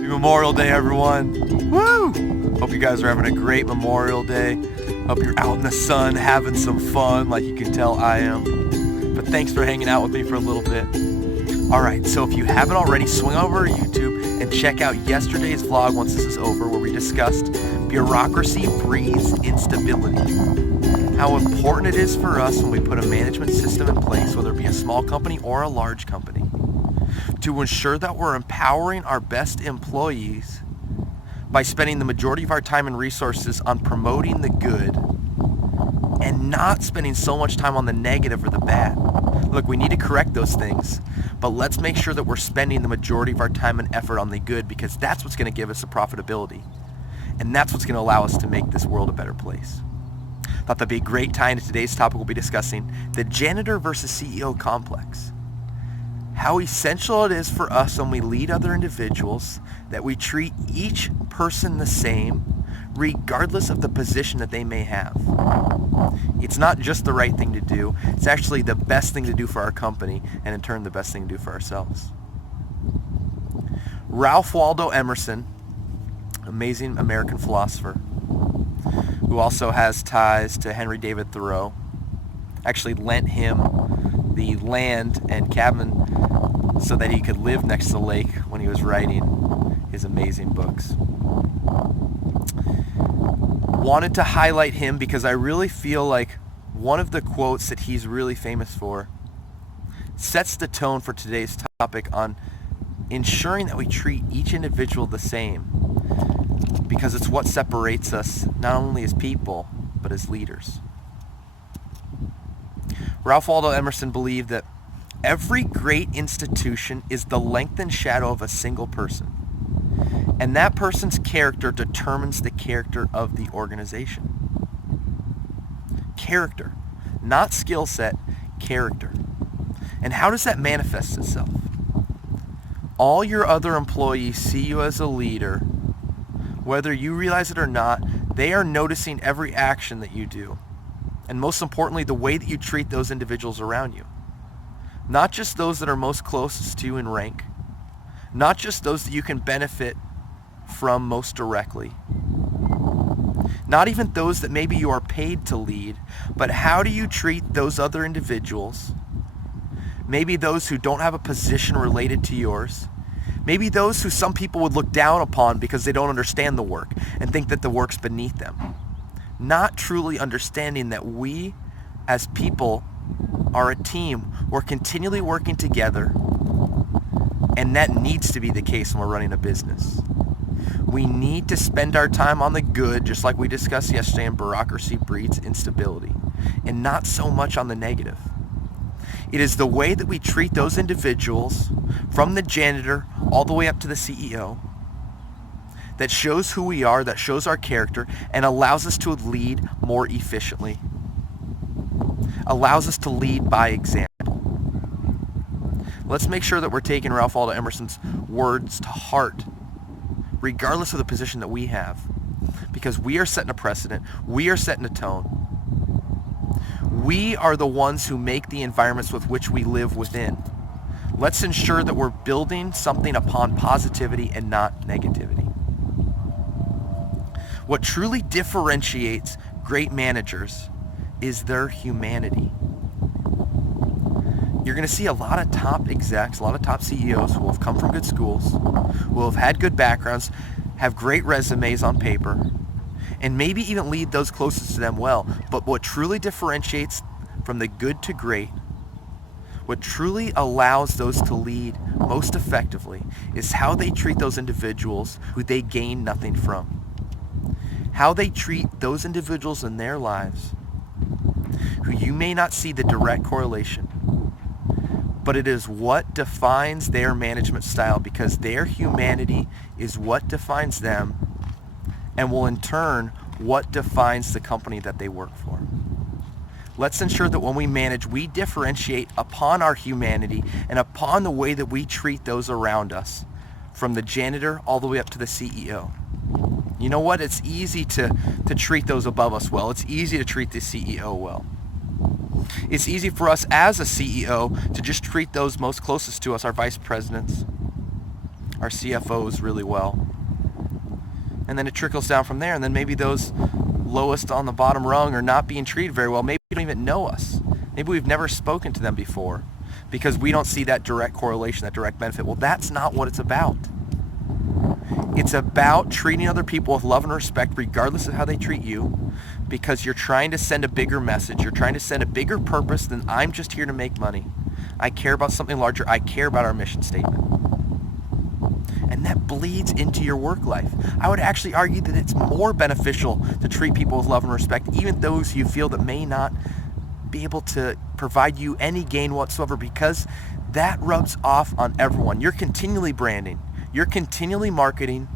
Happy Memorial Day, everyone. Woo! Hope you guys are having a great Memorial Day. Hope you're out in the sun having some fun like you can tell I am. But thanks for hanging out with me for a little bit. All right, so if you haven't already, swing over to YouTube and check out yesterday's vlog once this is over, where we discussed bureaucracy breeds instability. How important it is for us when we put a management system in place, whether it be a small company or a large company, to ensure that we're empowering our best employees by spending the majority of our time and resources on promoting the good and not spending so much time on the negative or the bad. Look, we need to correct those things, but let's make sure that we're spending the majority of our time and effort on the good, because that's what's going to give us the profitability, and that's what's going to allow us to make this world a better place. Thought that'd be a great tie into today's topic. We'll be discussing the janitor versus CEO complex. How essential it is for us when we lead other individuals that we treat each person the same, regardless of the position that they may have. It's not just the right thing to do, it's actually the best thing to do for our company, and in turn the best thing to do for ourselves. Ralph Waldo Emerson, amazing American philosopher, who also has ties to Henry David Thoreau, actually lent him the land and cabin so that he could live next to the lake when he was writing his amazing books. Wanted to highlight him because I really feel like one of the quotes that he's really famous for sets the tone for today's topic on ensuring that we treat each individual the same, because it's what separates us not only as people but as leaders. Ralph Waldo Emerson believed that every great institution is the lengthened shadow of a single person, and that person's character determines the character of the organization. Character, not skill set, character. And how does that manifest itself? All your other employees see you as a leader. Whether you realize it or not, they are noticing every action that you do. And most importantly, the way that you treat those individuals around you. Not just those that are most closest to you in rank. Not just those that you can benefit from most directly. Not even those that maybe you are paid to lead, but how do you treat those other individuals? Maybe those who don't have a position related to yours. Maybe those who some people would look down upon because they don't understand the work and think that the work's beneath them. Not truly understanding that we as people are a team. We're continually working together, and that needs to be the case when we're running a business. We need to spend our time on the good, just like we discussed yesterday in bureaucracy breeds instability, and not so much on the negative. It is the way that we treat those individuals, from the janitor all the way up to the CEO, that shows who we are, that shows our character, and allows us to lead more efficiently. Allows us to lead by example. Let's make sure that we're taking Ralph Waldo Emerson's words to heart, regardless of the position that we have, because we are setting a precedent. We are setting a tone. We are the ones who make the environments with which we live within. Let's ensure that we're building something upon positivity and not negativity. What truly differentiates great managers is their humanity. You're going to see a lot of top execs, a lot of top CEOs who have come from good schools, who have had good backgrounds, have great resumes on paper, and maybe even lead those closest to them well. But what truly differentiates from the good to great, what truly allows those to lead most effectively, is how they treat those individuals who they gain nothing from. How they treat those individuals in their lives who you may not see the direct correlation, but it is what defines their management style, because their humanity is what defines them and will in turn what defines the company that they work for. Let's ensure that when we manage, we differentiate upon our humanity and upon the way that we treat those around us, from the janitor all the way up to the CEO. You know what? It's easy to treat those above us well. It's easy to treat the CEO well. It's easy for us as a CEO to just treat those most closest to us, our vice presidents, our CFOs really well. And then it trickles down from there, and then maybe those lowest on the bottom rung are not being treated very well. Maybe they don't even know us. Maybe we've never spoken to them before because we don't see that direct correlation, that direct benefit. Well, that's not what it's about. It's about treating other people with love and respect regardless of how they treat you, because you're trying to send a bigger message. You're trying to send a bigger purpose than I'm just here to make money. I care about something larger. I care about our mission statement. And that bleeds into your work life. I would actually argue that it's more beneficial to treat people with love and respect, even those you feel that may not be able to provide you any gain whatsoever, because that rubs off on everyone. You're continually branding. You're continually marketing.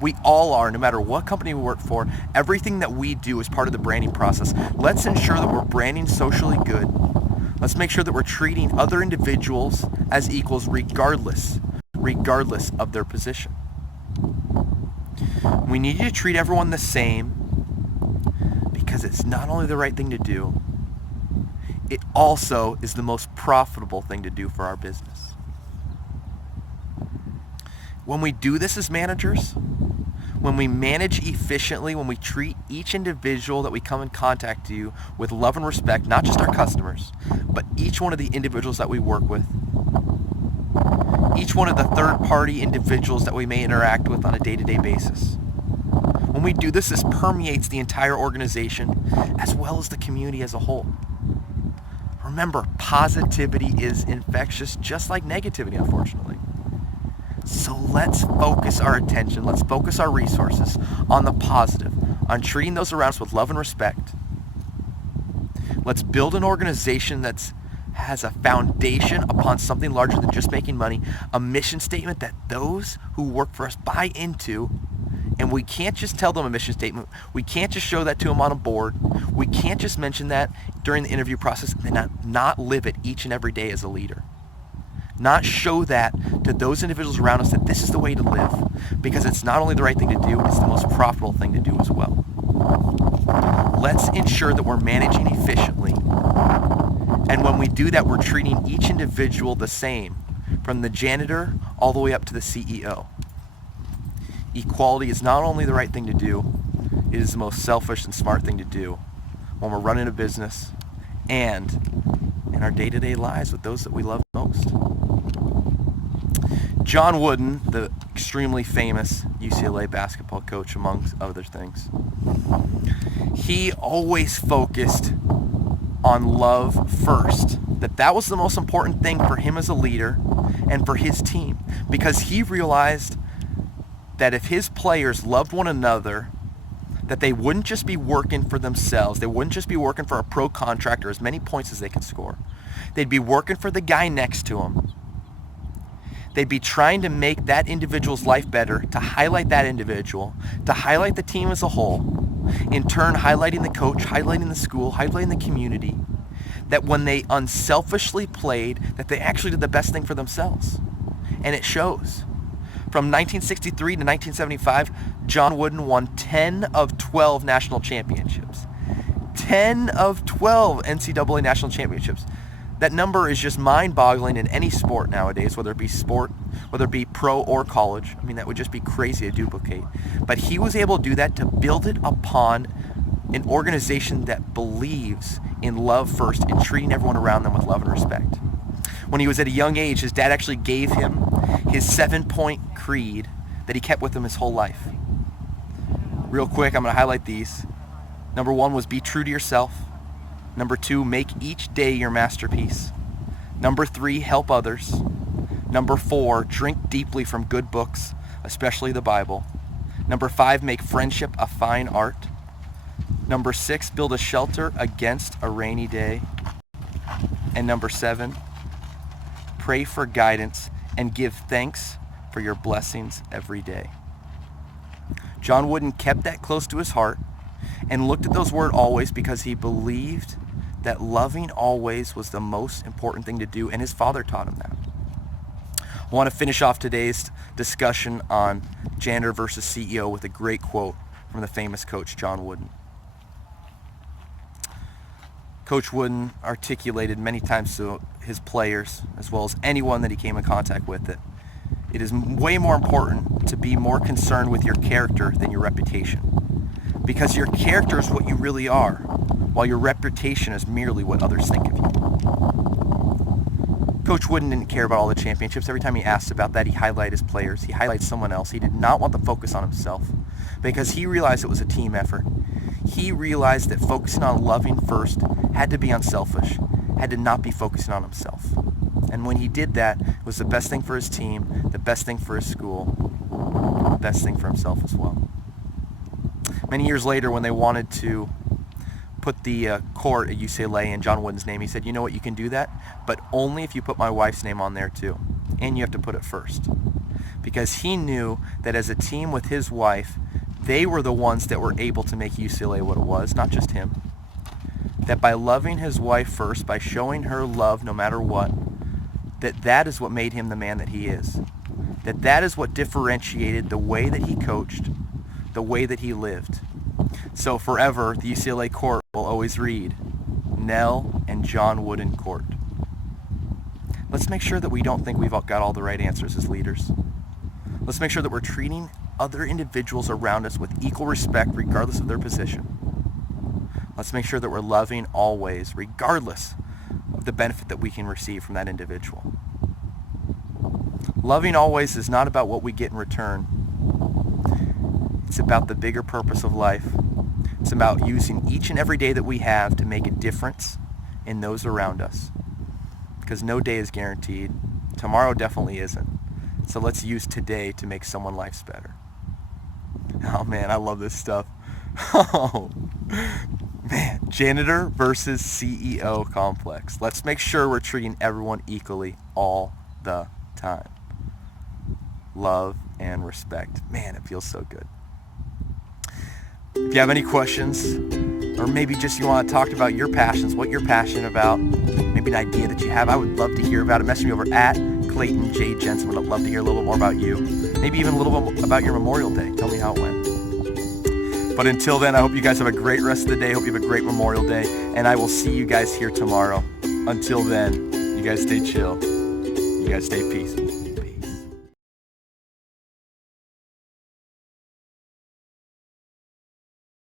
We all are, no matter what company we work for. Everything that we do is part of the branding process. Let's ensure that we're branding socially good. Let's make sure that we're treating other individuals as equals regardless of their position. We need to treat everyone the same because it's not only the right thing to do, it also is the most profitable thing to do for our business. When we do this as managers, when we manage efficiently, when we treat each individual that we come in contact to with love and respect, not just our customers, but each one of the individuals that we work with, each one of the third-party individuals that we may interact with on a day-to-day basis. When we do this, this permeates the entire organization as well as the community as a whole. Remember, positivity is infectious, just like negativity, unfortunately. So let's focus our attention, let's focus our resources on the positive, on treating those around us with love and respect. Let's build an organization that has a foundation upon something larger than just making money, a mission statement that those who work for us buy into. And we can't just tell them a mission statement. We can't just show that to them on a board. We can't just mention that during the interview process and not live it each and every day as a leader. Not show that to those individuals around us that this is the way to live, because it's not only the right thing to do, it's the most profitable thing to do as well. Let's ensure that we're managing efficiently. And when we do that, we're treating each individual the same, from the janitor all the way up to the CEO. Equality is not only the right thing to do, it is the most selfish and smart thing to do when we're running a business and in our day-to-day lives with those that we love most. John Wooden, the extremely famous UCLA basketball coach, among other things, he always focused on love first. That was the most important thing for him as a leader and for his team, because he realized that if his players loved one another, that they wouldn't just be working for themselves. They wouldn't just be working for a pro contract or as many points as they could score. They'd be working for the guy next to them. They'd be trying to make that individual's life better, to highlight that individual, to highlight the team as a whole, in turn highlighting the coach, highlighting the school, highlighting the community, that when they unselfishly played, that they actually did the best thing for themselves. And it shows. From 1963 to 1975, John Wooden won 10 of 12 national championships. 10 of 12 NCAA national championships. That number is just mind-boggling in any sport nowadays, whether it be pro or college. I mean, that would just be crazy to duplicate. But he was able to do that, to build it upon an organization that believes in love first and treating everyone around them with love and respect. When he was at a young age, his dad actually gave him his 7-point creed that he kept with him his whole life. Real quick, I'm going to highlight these. Number 1 was be true to yourself. Number 2, make each day your masterpiece. Number 3, help others. Number 4, drink deeply from good books, especially the Bible. Number 5, make friendship a fine art. Number 6, build a shelter against a rainy day. And number 7, pray for guidance and give thanks for your blessings every day. John Wooden kept that close to his heart and looked at those words always, because he believed that loving always was the most important thing to do, and his father taught him that. I want to finish off today's discussion on janitor versus CEO with a great quote from the famous coach John Wooden. Coach Wooden articulated many times to his players, as well as anyone that he came in contact with, that it is way more important to be more concerned with your character than your reputation. Because your character is what you really are, while your reputation is merely what others think of you. Coach Wooden didn't care about all the championships. Every time he asked about that, he highlighted his players. He highlighted someone else. He did not want the focus on himself because he realized it was a team effort. He realized that focusing on loving first had to be unselfish, had to not be focusing on himself. And when he did that, it was the best thing for his team, the best thing for his school, the best thing for himself as well. Many years later, when they wanted to put the court at UCLA in John Wooden's name, he said, you know what, you can do that, but only if you put my wife's name on there too. And you have to put it first. Because he knew that as a team with his wife, they were the ones that were able to make UCLA what it was, not just him. That by loving his wife first, by showing her love no matter what, that is what made him the man that he is. That is what differentiated the way that he coached, the way that he lived. So forever, the UCLA court will always read, Nell and John Wooden Court. Let's make sure that we don't think we've got all the right answers as leaders. Let's make sure that we're treating other individuals around us with equal respect regardless of their position. Let's make sure that we're loving always, regardless of the benefit that we can receive from that individual. Loving always is not about what we get in return. It's about the bigger purpose of life. It's about using each and every day that we have to make a difference in those around us. Because no day is guaranteed. Tomorrow definitely isn't. So let's use today to make someone's life better. Oh man, I love this stuff. Oh man, janitor versus CEO complex. Let's make sure we're treating everyone equally all the time. Love and respect. Man, it feels so good. If you have any questions, or maybe just you want to talk about your passions, what you're passionate about, maybe an idea that you have, I would love to hear about it. Message me over at Clayton J. Jensen. I'd love to hear a little bit more about you. Maybe even a little bit about your Memorial Day. Tell me how it went. But until then, I hope you guys have a great rest of the day. I hope you have a great Memorial Day. And I will see you guys here tomorrow. Until then, you guys stay chill. You guys stay peace.